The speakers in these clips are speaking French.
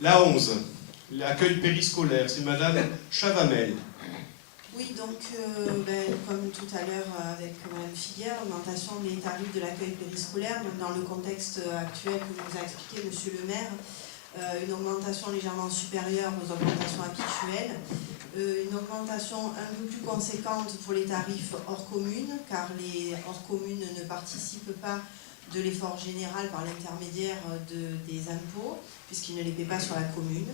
La 11, l'accueil périscolaire, c'est Madame Chavamel. Oui, donc, comme tout à l'heure avec Mme Figuière, l'augmentation des tarifs de l'accueil périscolaire, donc dans le contexte actuel que nous a expliqué Monsieur le maire, une augmentation légèrement supérieure aux augmentations habituelles, une augmentation un peu plus conséquente pour les tarifs hors commune, car les hors communes ne participent pas de l'effort général par l'intermédiaire des impôts, puisqu'ils ne les paient pas sur la commune.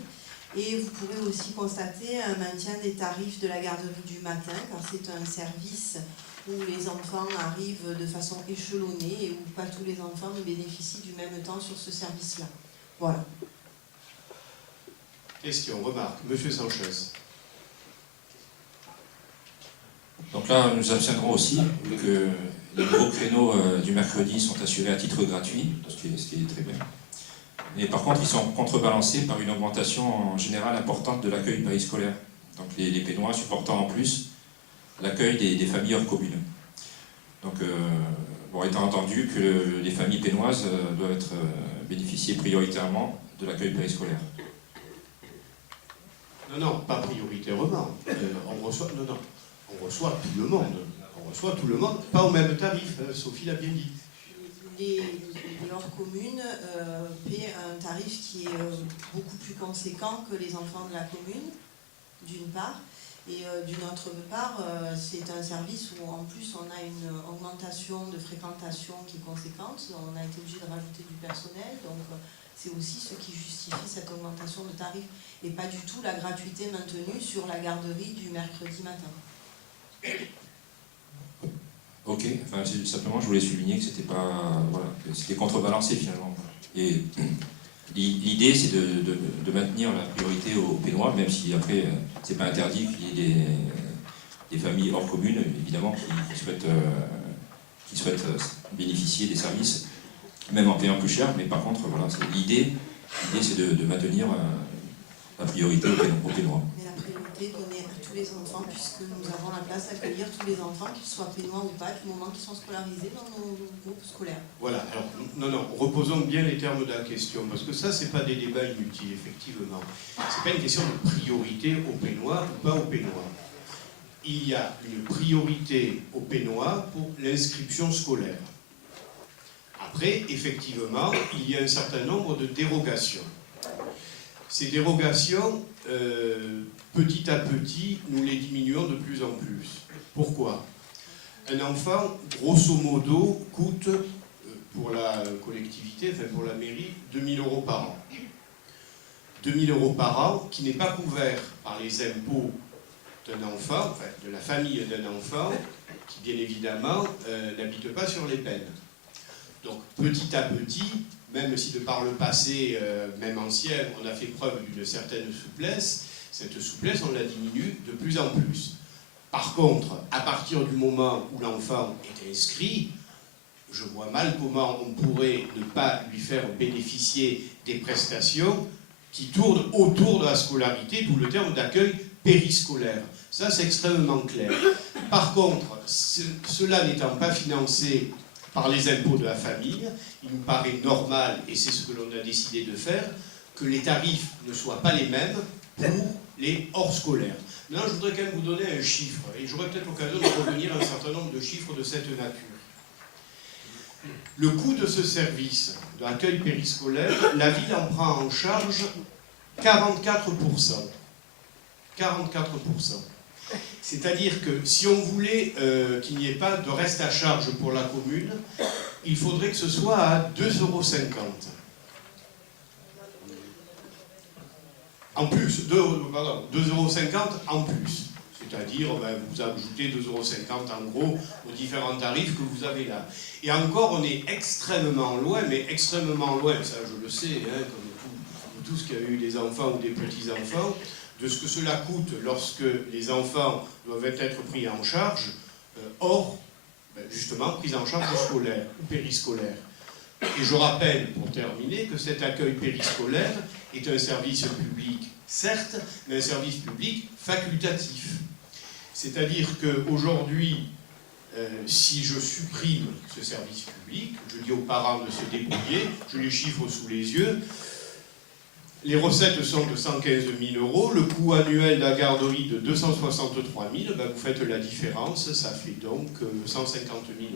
Et vous pourrez aussi constater un maintien des tarifs de la garderie du matin, car c'est un service où les enfants arrivent de façon échelonnée et où pas tous les enfants ne bénéficient du même temps sur ce service-là. Voilà. Question, remarque, Monsieur Sanchez. Donc là, nous abstiendrons aussi, vu que les nouveaux créneaux du mercredi sont assurés à titre gratuit, ce qui est très bien. Et par contre, ils sont contrebalancés par une augmentation en général importante de l'accueil périscolaire. Donc les Pénois supportant en plus l'accueil des familles hors commune. Donc, étant entendu que les familles pénoises doivent être bénéficier prioritairement de l'accueil périscolaire. Non, pas prioritairement. On reçoit tout le monde. On reçoit tout le monde, pas au même tarif, Sophie l'a bien dit. Les hors communes paient un tarif qui est beaucoup plus conséquent que les enfants de la commune, d'une part, et d'une autre part, c'est un service où en plus on a une augmentation de fréquentation qui est conséquente, on a été obligé de rajouter du personnel, donc c'est aussi ce qui justifie cette augmentation de tarif, et pas du tout la gratuité maintenue sur la garderie du mercredi matin. Ok, enfin, simplement je voulais souligner que c'était pas, que c'était contrebalancé finalement. Et l'idée c'est de maintenir la priorité aux Pénois, même si après c'est pas interdit qu'il y ait des familles hors commune, évidemment, qui souhaitent bénéficier des services, même en payant plus cher, mais par contre, l'idée c'est de maintenir la priorité aux Pénois. Mais la priorité donnée à tous les enfants, puisque nous avons la place d'accueillir tous les enfants, qu'ils soient pénois ou pas, du moment qu'ils sont scolarisés dans nos groupes scolaires. Voilà, alors, non, reposons bien les termes de la question, parce que ça, c'est pas des débats inutiles, effectivement. C'est pas une question de priorité aux Pénois ou pas aux Pénois. Il y a une priorité aux Pénois pour l'inscription scolaire. Après, effectivement, il y a un certain nombre de dérogations. Ces dérogations, petit à petit, nous les diminuons de plus en plus. Pourquoi ? Un enfant, grosso modo, coûte, pour la collectivité, enfin pour la mairie, 2 000 € par an. 2 000 € par an qui n'est pas couvert par les impôts d'un enfant, enfin de la famille d'un enfant, qui bien évidemment n'habite pas sur les peines. Donc petit à petit, même si de par le passé, même ancien, on a fait preuve d'une certaine souplesse, cette souplesse, on la diminue de plus en plus. Par contre, à partir du moment où l'enfant est inscrit, je vois mal comment on pourrait ne pas lui faire bénéficier des prestations qui tournent autour de la scolarité, d'où le terme d'accueil périscolaire. Ça, c'est extrêmement clair. Par contre, cela n'étant pas financé par les impôts de la famille, il nous paraît normal, et c'est ce que l'on a décidé de faire, que les tarifs ne soient pas les mêmes pour les hors scolaires. Maintenant, je voudrais quand même vous donner un chiffre, et j'aurai peut-être l'occasion de revenir à un certain nombre de chiffres de cette nature. Le coût de ce service d'accueil périscolaire, la ville en prend en charge 44%. 44%. C'est-à-dire que si on voulait qu'il n'y ait pas de reste à charge pour la commune, il faudrait que ce soit à 2,50 €. En plus, 2,50 € en plus. C'est-à-dire, vous ajoutez 2,50 € en gros aux différents tarifs que vous avez là. Et encore, on est extrêmement loin, mais extrêmement loin, ça je le sais, hein, comme tous qui avez eu des enfants ou des petits-enfants, de ce que cela coûte lorsque les enfants doivent être pris en charge, hors, justement, prise en charge scolaire ou périscolaire. Et je rappelle, pour terminer, que cet accueil périscolaire est un service public, certes, mais un service public facultatif. C'est-à-dire qu'aujourd'hui, si je supprime ce service public, je dis aux parents de se débrouiller, je les chiffre sous les yeux, Les recettes sont de 115 000 €, le coût annuel de la garderie de 263 000, ben vous faites la différence, ça fait donc 150 000 €.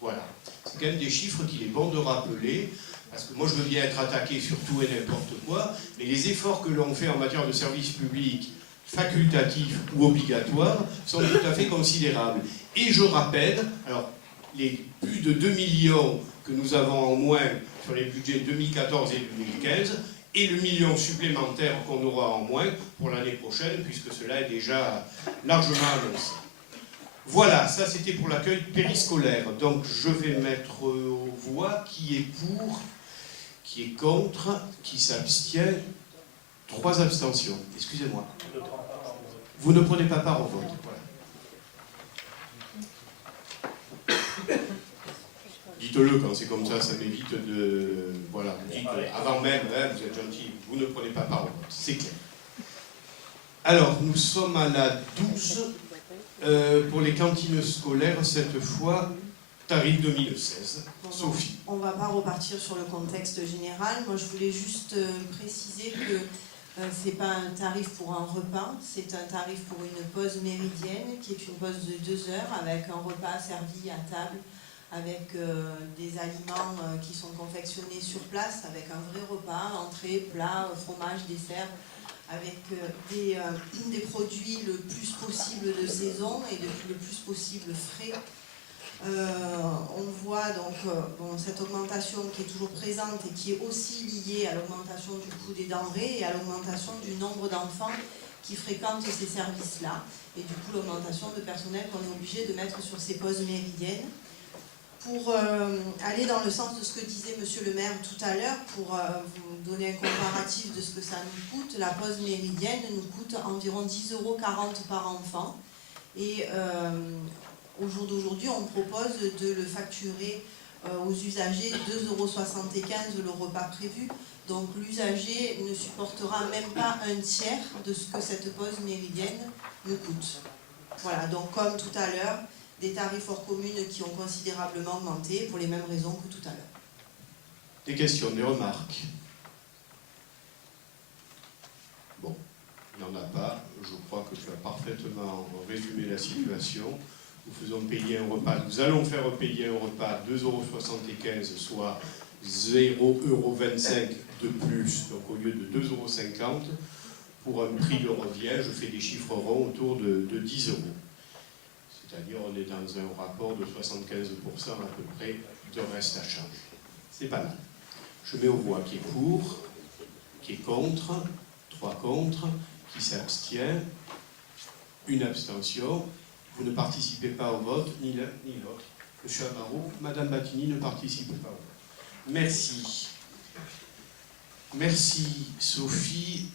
Voilà. C'est quand même des chiffres qu'il est bon de rappeler, parce que moi je veux bien être attaqué sur tout et n'importe quoi, mais les efforts que l'on fait en matière de services publics, facultatifs ou obligatoires, sont tout à fait considérables. Et je rappelle, alors, les plus de 2 millions que nous avons en moins sur les budgets 2014 et 2015, et le million supplémentaire qu'on aura en moins pour l'année prochaine, puisque cela est déjà largement annoncé. Voilà, ça c'était pour l'accueil périscolaire. Donc je vais mettre aux voix qui est pour, qui est contre, qui s'abstient. 3 abstentions. Excusez-moi. Vous ne prenez pas part au vote. Voilà. Dites-le quand c'est comme ça m'évite de... Voilà, vous dites avant même, hein, vous êtes gentil, vous ne prenez pas part au vote, c'est clair. Alors, nous sommes à la 12, pour les cantines scolaires, cette fois, tarif 2016. Sophie. On ne va pas repartir sur le contexte général, moi je voulais juste préciser que ce n'est pas un tarif pour un repas, c'est un tarif pour une pause méridienne, qui est une pause de 2 heures, avec un repas servi à table, avec des aliments qui sont confectionnés sur place, avec un vrai repas, entrée, plat, fromage, dessert, avec des produits le plus possible de saison et le plus possible frais. On voit donc cette augmentation qui est toujours présente et qui est aussi liée à l'augmentation du coût des denrées et à l'augmentation du nombre d'enfants qui fréquentent ces services-là, et du coup l'augmentation de personnel qu'on est obligé de mettre sur ces pauses méridiennes. Pour aller dans le sens de ce que disait Monsieur le maire tout à l'heure, pour vous donner un comparatif de ce que ça nous coûte, la pause méridienne nous coûte environ 10,40 € par enfant. Et au jour d'aujourd'hui, on propose de le facturer aux usagers 2,75 € le repas prévu. Donc l'usager ne supportera même pas un tiers de ce que cette pause méridienne nous coûte. Voilà, donc comme tout à l'heure, des tarifs hors commune qui ont considérablement augmenté pour les mêmes raisons que tout à l'heure. Des questions, des remarques? Bon, il n'y en a pas. Je crois que tu as parfaitement résumé la situation. Nous faisons payer un repas, nous allons faire payer un repas 2,75 €, soit 0,25 € de plus, donc au lieu de 2,50 €, pour un prix de revient, je fais des chiffres ronds autour de 10 €. C'est-à-dire on est dans un rapport de 75% à peu près de reste à charge. C'est pas mal. Je mets aux voix qui est pour, qui est contre, 3 contre, qui s'abstient, une abstention. Vous ne participez pas au vote, ni l'un ni l'autre. Monsieur Amaro, Madame Battini ne participe pas au vote. Merci. Merci Sophie.